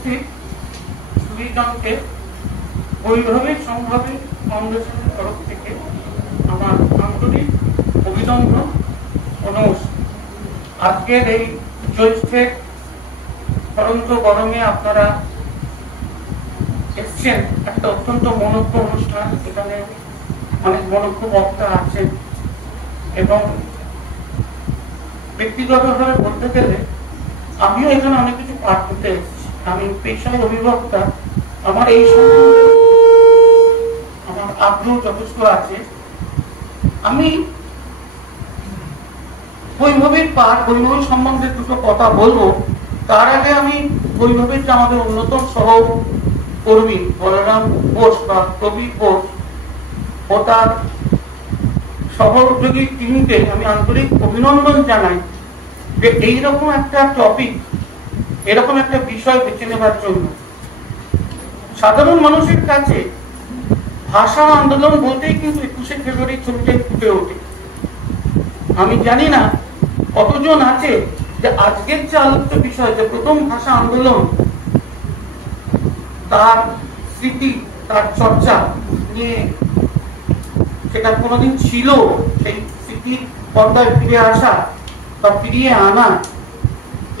উপস্থিত দুইজনকে বৈভবী সম্ভাবী ফাউন্ডেশনের তরফ থেকে আমার আন্তরিক অভিনন্দন ও নমস্কার। আজকের এই জ্যৈষ্ঠের পরন্ত গরমে আপনারা এসছেন একটা অত্যন্ত মনোজ্ঞ অনুষ্ঠান। এখানে অনেক মনোজ্ঞ বক্তা আছেন এবং ব্যক্তিগতভাবে বলতে গেলে আমিও এখানে অনেক কিছু পাঠ করতে এসেছি। আমি পেশায় অভিভাবকতা, আমার এই সম্বন্ধে আমার আগ্রহ যথেষ্ট আছে। আমি বৈভবীর পাঠ, বৈভবী সম্বন্ধে দুটো কথা বলবো। তার আগে আমি বৈভবীর যে আমাদের অন্যতম সহকর্মী বলরাম বোস বা প্রবীর বোস ও তার সহযোগী টিমকে আমি আন্তরিক অভিনন্দন জানাই যে এইরকম একটা টপিক, এরকম একটা বিষয় বেছে নেবার জন্য। সাধারণ মানুষের কাছে ভাষা আন্দোলন বলতেই কিন্তু 21শে ফেব্রুয়ারি ছবিটাই ফুটে ওঠে। আমি জানি না কতজন আছে যে আজকের যে আলোচ্য বিষয়, যে প্রথম ভাষা আন্দোলন, তার স্মৃতি, তার চর্চা নিয়ে সেটা কোনোদিন ছিল, সেই স্মৃতির পর্দায় ফিরে আসা বা ফিরিয়ে আনা,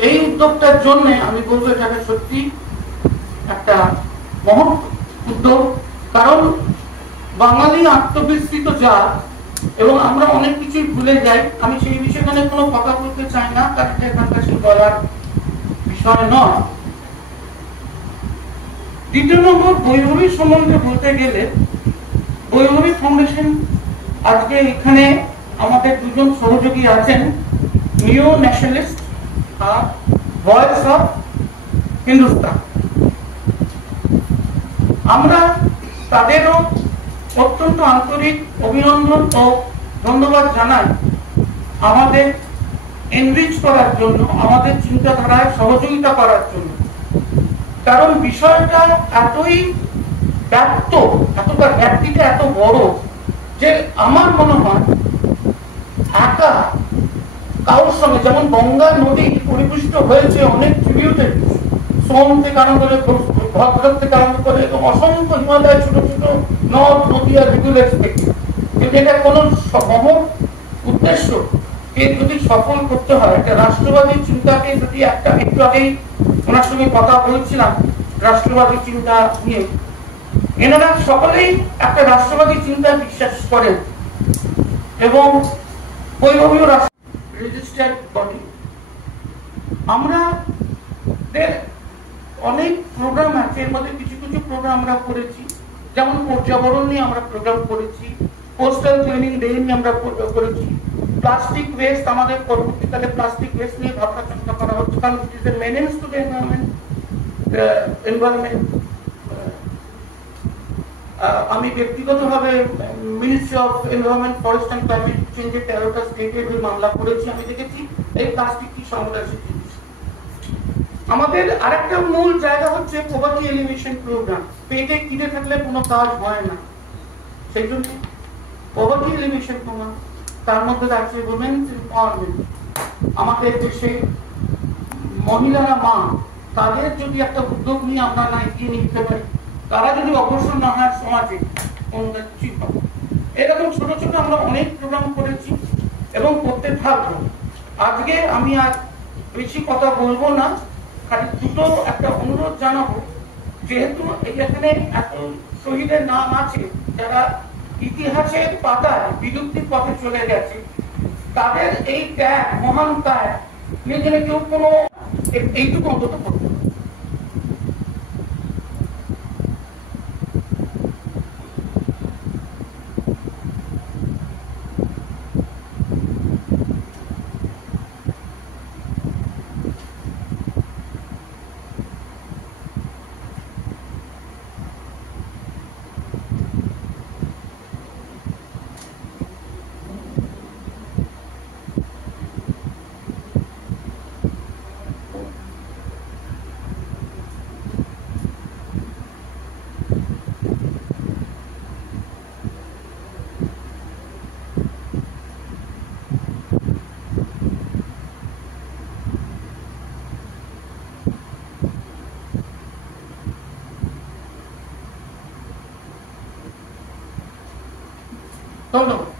এই উদ্যোগটার জন্য আমি বলবো এটাকে সত্যি একটা মহৎ উদ্যোগ। কারণ বাঙালি আত্মবিস্মৃত জাত এবং আমরা অনেক কিছুই ভুলে যাই। আমি সেই বিষয়ে এখানে কোনো কথা বলতে চাই না, কারণ এখানকার সে বলার বিষয় নয়। দ্বিতীয় নম্বর, বৈভবী সম্বন্ধে বলতে গেলে বৈভবী ফাউন্ডেশন আজকে এখানে আমাদের দুজন সহযোগী আছেন, নিও ন্যাশনালিস্ট আর ভয়েস অফ হিন্দুস্তান। আমরা তাদেরও অত্যন্ত আন্তরিক অভিনন্দন ও ধন্যবাদ জানাই আমাদের এনরিচ করার জন্য, আমাদের চিন্তাধারায় সহযোগিতা করার জন্য। কারণ বিষয়টা এতই ব্যাপ্ত, এতটা ব্যাপ্তিটা এত বড় যে আমার মনে হয় একা কারোর সঙ্গে, যেমন গঙ্গা নদী পরিপুষ্ট হয়েছে অনেক ট্রিবিউটে, সোম থেকে আরম্ভ করে, ভদ্রক থেকে আরম্ভ করে এবং অসংখ্য হিমালয় ছোট ছোট নদ নদী আর রিগুলেটস থেকে, কিন্তু এটা কোনো মহৎ উদ্দেশ্যকে যদি সফল করতে হয়, একটা রাষ্ট্রবাদী চিন্তাকে যদি একটা, একটু আগেই ওনার সঙ্গে কথা বলছিলাম রাষ্ট্রবাদী চিন্তা নিয়ে, এনারা সকলেই একটা রাষ্ট্রবাদী চিন্তায় বিশ্বাস করেন এবং বৈভবীয় রেজিস্টার্ড বডি। আমরা অনেক প্রোগ্রাম আছে, এর মধ্যে কিছু কিছু প্রোগ্রাম আমরা করেছি, যেমন পর্যাবরণ নিয়ে আমরা প্রোগ্রাম করেছি, কোস্টাল ক্লিনিং ডে নিয়ে আমরা করেছি, প্লাস্টিক ওয়েস্ট, আমাদের পরবর্তীকালে প্লাস্টিক ওয়েস্ট নিয়ে ভাবনা চিন্তা করা হচ্ছে, কারণ it is a menace to the environment. আমি ব্যক্তিগতভাবে ministry of environment, forest and climate চেঞ্জের 13টা স্টেটের মামলা করেছি। আমি দেখেছি এই প্লাস্টিক কি সংবেদনশীল জিনিস। আমাদের আরেকটা মূল জায়গা হচ্ছে পভার্টি এলিমিনেশন প্রোগ্রাম। পেটে খিদে থাকলে কোনো কাজ হয় না, সেই জন্য পভার্টি এলিমিনেশন প্রোগ্রাম, তার মধ্যে আছে উইমেন্স এম্পাওয়ারমেন্ট। আমাদের দেশে মহিলারা, মা, তাদের যদি একটা উদ্যোগ নিয়ে আমরা না এগিয়ে নিতে পারি, তারা যদি অগ্রসর না হয় সমাজে, এরকম ছোট ছোট আমরা অনেক প্রোগ্রাম করেছি এবং করতে থাকবো। আজকে আমি আর বেশি কথা বলবো না, খালি দুটো একটা অনুরোধ জানাবো। যেহেতু এখানে এত শহীদের নাম আছে যারা ইতিহাসের পাতায় বিলুপ্তির পথে চলে গেছে, তাদের এই ত্যাগ, মহান ত্যাগ নিয়ে যেন কেউ কোনো এইটুকু অন্তত করতে। ধন্যবাদ।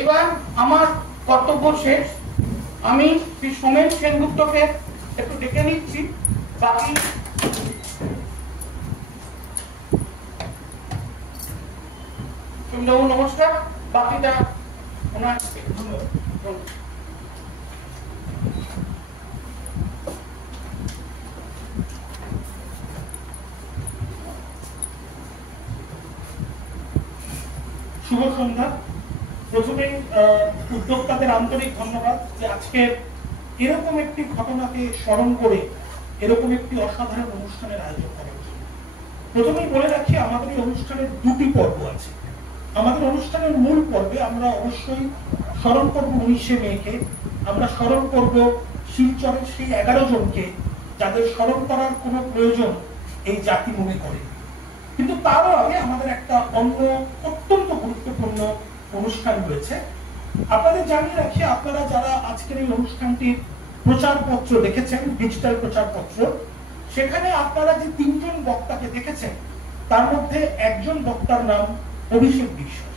এবার আমার কর্তব্য শেষ। আমি শ্রী সোমেন সেনগুপ্তকে একটু ডেকে নিচ্ছি। বাকি নমস্কার, বাকিটা ওনার। শুভ সন্ধ্যা। প্রথমেই উদ্যোক্তাদের আন্তরিক ধন্যবাদ যে আজকে এরকম একটি ঘটনাকে স্মরণ করে এরকম একটি অসাধারণ অনুষ্ঠানের আয়োজন করার জন্য। প্রথমেই বলে রাখি, আমাদের এই অনুষ্ঠানের দুটি পর্ব আছে। আমাদের অনুষ্ঠানের মূল পর্বে আমরা অবশ্যই স্মরণ করব 19শে মেকে, আমরা স্মরণ করব শিলচরের সেই 11 জনকে যাদের স্মরণ করার কোনো প্রয়োজন এই জাতি মনে করে। কিন্তু তারও আগে আমাদের একটা অন্য অত্যন্ত গুরুত্বপূর্ণ অনুষ্ঠান রয়েছে। আপনাদের জানিয়ে রাখি, আপনারা যারা আজকের এই অনুষ্ঠানটির প্রচারপত্র দেখেছেন, ডিজিটাল প্রচারপত্র, সেখানে আপনারা যে 3 জন বক্তাকে দেখেছেন তার মধ্যে একজন বক্তার নাম অভিষেক বিশ্বাস।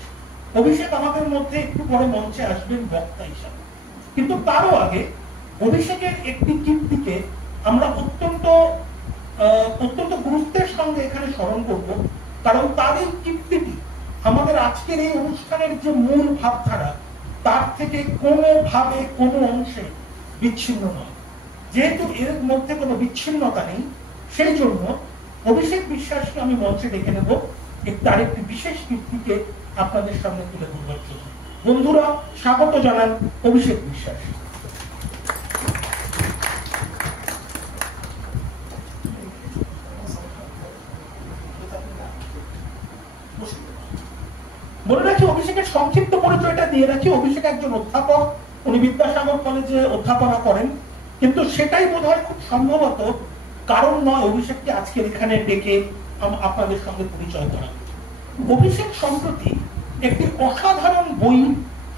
অভিষেক আমাদের মধ্যে একটু পরে মঞ্চে আসবেন বক্তা হিসাবে। কিন্তু তারও আগে অভিষেকের একটি কীর্তিকে আমরা অত্যন্ত গুরুত্বের সঙ্গে এখানে স্মরণ করব, কারণ তার এই কীর্তিটি আমাদের আজকের এই অনুষ্ঠানের যে মূল ভাবধারা তার থেকে কোনোভাবে কোনো অংশে বিচ্ছিন্ন নয়। যেহেতু এর মধ্যে কোনো বিচ্ছিন্নতা নেই, সেই জন্য অভিষেক বিশ্বাসকে আমি মঞ্চে ডেকে নেব তার একটি বিশেষ কীর্তিকে আপনাদের সামনে তুলে ধরবার জন্য। বন্ধুরা, স্বাগত জানান অভিষেক বিশ্বাস। বলে রাখি, অভিষেকের সংক্ষিপ্ত পরিচয়টা দিয়ে রাখি। অভিষেক একজন অধ্যাপক, উনি বিদ্যাসাগর কলেজে অধ্যাপনা করেন, কিন্তু সেটাই বোধহয় খুব সম্ভবত কারণ নয় অভিষেককে আজকের এখানে ডেকে আপনাদের সঙ্গে পরিচয় করা। অভিষেক সম্প্রতি একটি অসাধারণ বই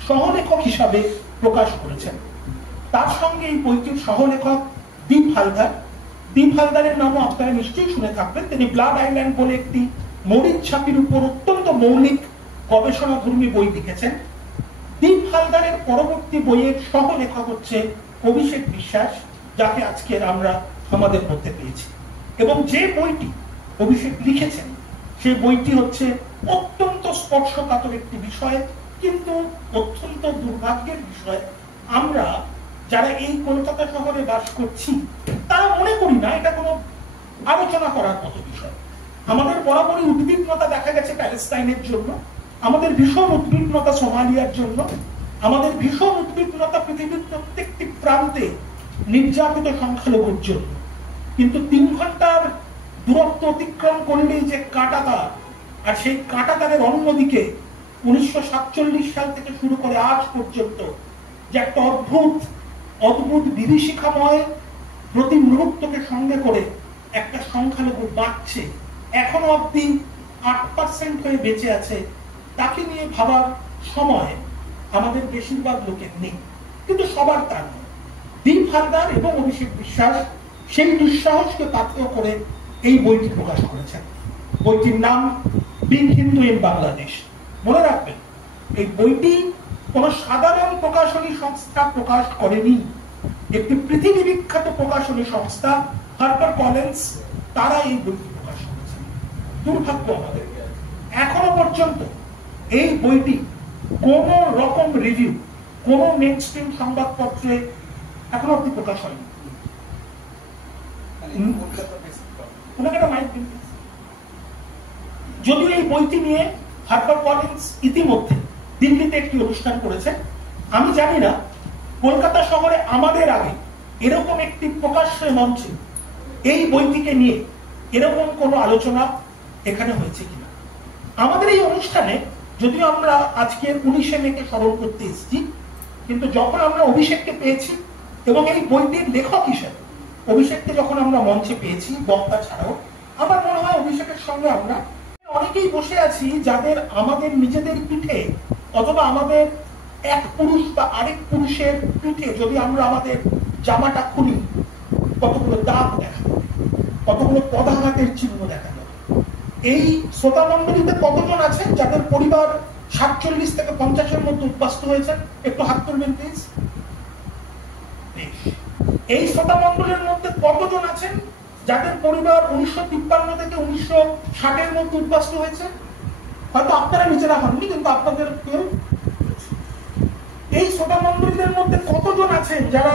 সহলেখক হিসাবে প্রকাশ করেছেন। তার সঙ্গে এই বইটির সহলেখক দীপ হালদার। দীপ হালদারের নামও আপনারা নিশ্চয়ই শুনে থাকবেন। তিনি ব্লাড আইল্যান্ড বলে একটি মরিচ ছাপির উপর অত্যন্ত মৌলিক গবেষণাধর্মী বই লিখেছেন। দীপ হালদারের পরবর্তী বইয়ের সহলেখক হচ্ছে অভিষেক বিশ্বাস, যাকে আজকের আমরা আমাদের মধ্যে পেয়েছি। এবং যে বইটি অভিষেক লিখেছেন সেই বইটি হচ্ছে অত্যন্ত স্পর্শকাতর একটি বিষয়, কিন্তু অত্যন্ত দুর্ভাগ্যের বিষয়, আমরা যারা এই কলকাতা শহরে বাস করছি তারা মনে করি না এটা কোনো আলোচনা করার মতো বিষয়। আমাদের বরাবরই উদ্বিগ্নতা দেখা গেছে প্যালেস্টাইনের জন্য, আমাদের ভীষণ উদ্বিগ্নতা সোমালিয়ার জন্য, আমাদের ভীষণ উদ্বিগ্নতা পৃথিবীর প্রত্যেকটি প্রান্তে নির্যাতিত সংখ্যালঘুর জন্য। কিন্তু 3 ঘন্টার দূরত্ব অতিক্রম করলেই যে কাঁটাতার, আর সেই কাঁটাতারের অন্যদিকে 1947 সাল থেকে শুরু করে আজ পর্যন্ত যে একটা অদ্ভুত বিভীষিকাময় প্রতি মুহূর্তকে সঙ্গে করে একটা সংখ্যালঘু বাঁচছে, এখনো অব্দি 8% হয়ে বেঁচে আছে, তাকে নিয়ে ভাবার সময় আমাদের বেশিরভাগ লোকের নেই। কিন্তু সবার তা নয়। দীপ হালদার এবং অভিষেক বিশ্বাস সেই দুঃসাহসকে পাথেয় করে এই বইটি প্রকাশ করেছেন। বইটির নাম বিগ হিন্দু ইন বাংলাদেশ। মনে রাখবেন, এই বইটি কোন সাধারণ প্রকাশনী সংস্থা প্রকাশ করেনি, একটি পৃথিবী বিখ্যাত প্রকাশনী সংস্থা হার্পার কলিন্স, তারা এই বইটি প্রকাশ করেছেন। দুর্ভাগ্য আমাদের, এখনো পর্যন্ত এই বইটি কোন রকম রিভিউ কোন মেইনস্ট্রিম সংবাদপত্রে এখনো অব্দি প্রকাশ হয়নি। যদিও এই বইটি নিয়ে হার্পার কলিন্স ইতিমধ্যে দিল্লিতে একটি অনুষ্ঠান করেছে। আমি জানি না কলকাতা শহরে আমাদের আগে এরকম একটি প্রকাশ্যে মঞ্চে এই বইটিকে নিয়ে এরকম কোনো আলোচনা এখানে হয়েছে কিনা। আমাদের এই অনুষ্ঠানে যদিও আমরা আজকের 19শে মেকে স্মরণ করতে এসেছি, কিন্তু যখন আমরা অভিষেককে পেয়েছি এবং এই বইটির লেখক হিসেবে অভিষেককে যখন আমরা মঞ্চে পেয়েছি বক্তা ছাড়াও, আমার মনে হয় অভিষেকের সঙ্গে আমরা অনেকেই বসে আছি যাদের আমাদের নিজেদের পিঠে অথবা আমাদের এক পুরুষ বা আরেক পুরুষের পিঠে যদি আমরা আমাদের জামাটা খুলি কতগুলো দাগ দেখা যাবে, কতগুলো পদাঘাতের চিহ্ন দেখা যাবে। এই শ্রোতা মণ্ডলীতে কতজন আছেন যাদের পরিবার 47 থেকে 50-এর মধ্যে উদ্বাস্তু হয়েছেন? একটু হাত তুলবেন প্লিজ। এই শ্রোতা মণ্ডলের মধ্যে কতজন আছেন যাদের পরিবার 1953 থেকে 1960-এর মধ্যে উদ্বাস্তু হয়েছে? হয়তো আপনারা নিজেরা হননি, কিন্তু আপনাদের কেউ। এই শ্রোতা মণ্ডলীদের মধ্যে কতজন আছেন যারা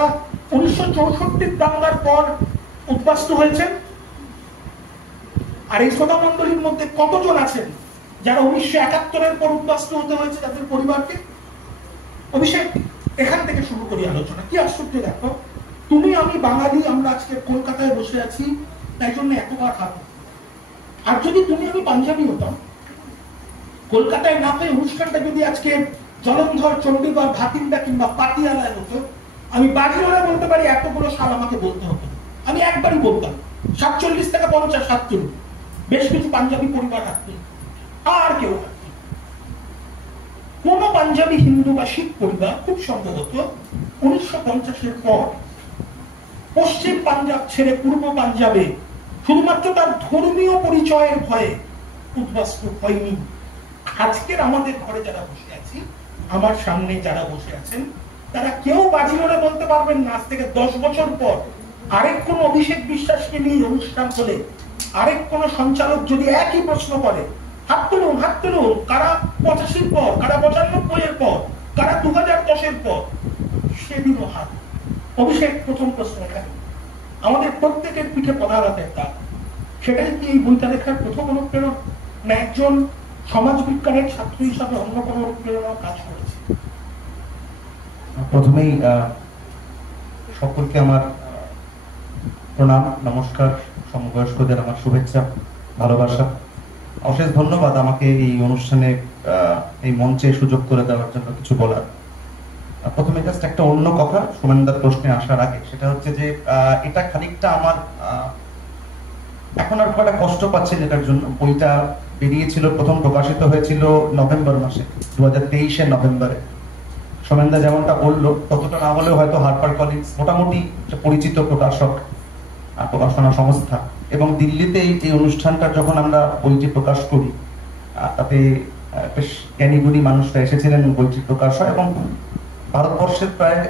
1964 দাঙ্গার পর উদ্বাস্তু হয়েছেন? আর এই শ্রোতা মণ্ডলীর মধ্যে কতজন আছেন যারা 1971-এর পর উদ্বাস্তু হতে হয়েছে তাদের পরিবারকে? অভিষেক, এখান থেকে শুরু করি আলোচনা। কি আশ্চর্য দেখো, তুমি আমি বাঙালি, আমরা আজকে কলকাতায় বসে আছি, তাই জন্য এতবার হাত। আর যদি তুমি আমি পাঞ্জাবি হতাম, কলকাতায় না পেয়ে অনুষ্ঠানটা যদি আজকে জলন্ধর, চণ্ডীগড়, ভাতিন্দা কিংবা পাতিয়ালায় হতো, আমি বাজিওয়ালা বলতে পারি এতগুলো সাল আমাকে বলতে হতো। আমি একবারই বলতাম 47 থেকে 50, 70। বেশ কিছু পাঞ্জাবি পরিবার থাকতো, আর কেউ থাকতো। কোন পাঞ্জাবি হিন্দু বা শিখ পরিবার খুব সম্ভবত 1950-এর পর পশ্চিম পাঞ্জাব ছেড়ে পূর্ব পাঞ্জাবে শুধুমাত্র তার ধর্মীয় পরিচয়ের ভয়ে উদ্বাস্তু হয়নি। আজকের আমাদের ঘরে যারা বসে আছি, আমার সামনে যারা বসে আছেন, তারা কেউ বাজি ধরে বলতে পারবেন না আজ থেকে 10 বছর পর আরেক কোন অভিষেক বিশ্বাসকে নিয়ে অনুষ্ঠান হলে আরেক কোন সঞ্চালক যদি একই প্রশ্ন করে, হাত তুলুন, হাত তুলুন, কারা 85-র পর, কারা 95-এর পর, কারা 2010-এর পর, সেদিনও হাত। অভিষেক, প্রথম প্রশ্ন এখানে, আমাদের প্রত্যেকের পিঠে পদাঘাতের দাগ, সেটাই কি এই বইটা লেখার প্রথম অনুপ্রেরণা, না একজন সমাজবিজ্ঞানের ছাত্র হিসাবে অন্য কোন অনুপ্রেরণা কাজ করেছে? প্রথমেই সকলকে আমার প্রণাম, নমস্কার, সমবয়স্কদের আমার শুভেচ্ছা, ভালোবাসা, অশেষ ধন্যবাদ আমাকে এই অনুষ্ঠানে এই মঞ্চে সুযোগ করে দেওয়ার জন্য কিছু বলার। প্রথমে জাস্ট একটা অন্য কথা সুমেনদার প্রশ্নে আসার আগে, সেটা হচ্ছে যে এটা খানিকটা আমার এখন আর খুব একটা কষ্ট পাচ্ছে, যেটার জন্য বইটা বেরিয়েছিল, প্রথম প্রকাশিত হয়েছিল নভেম্বর মাসে, 2023-এর নভেম্বরে। সোমেনদা যেমনটা বললো, ততটা না হলেও হয়তো হারপার কলিন্স মোটামুটি পরিচিত প্রকাশক, প্রকাশনা সংস্থা, এবং দিল্লিতে এই অনুষ্ঠানটা যখন আমরা বইটি প্রকাশ করি, তাতে বেশ জ্ঞানীগুণী মানুষরা এসেছিলেন বইটি প্রকাশ হয়, এবং ভারতবর্ষের প্রায়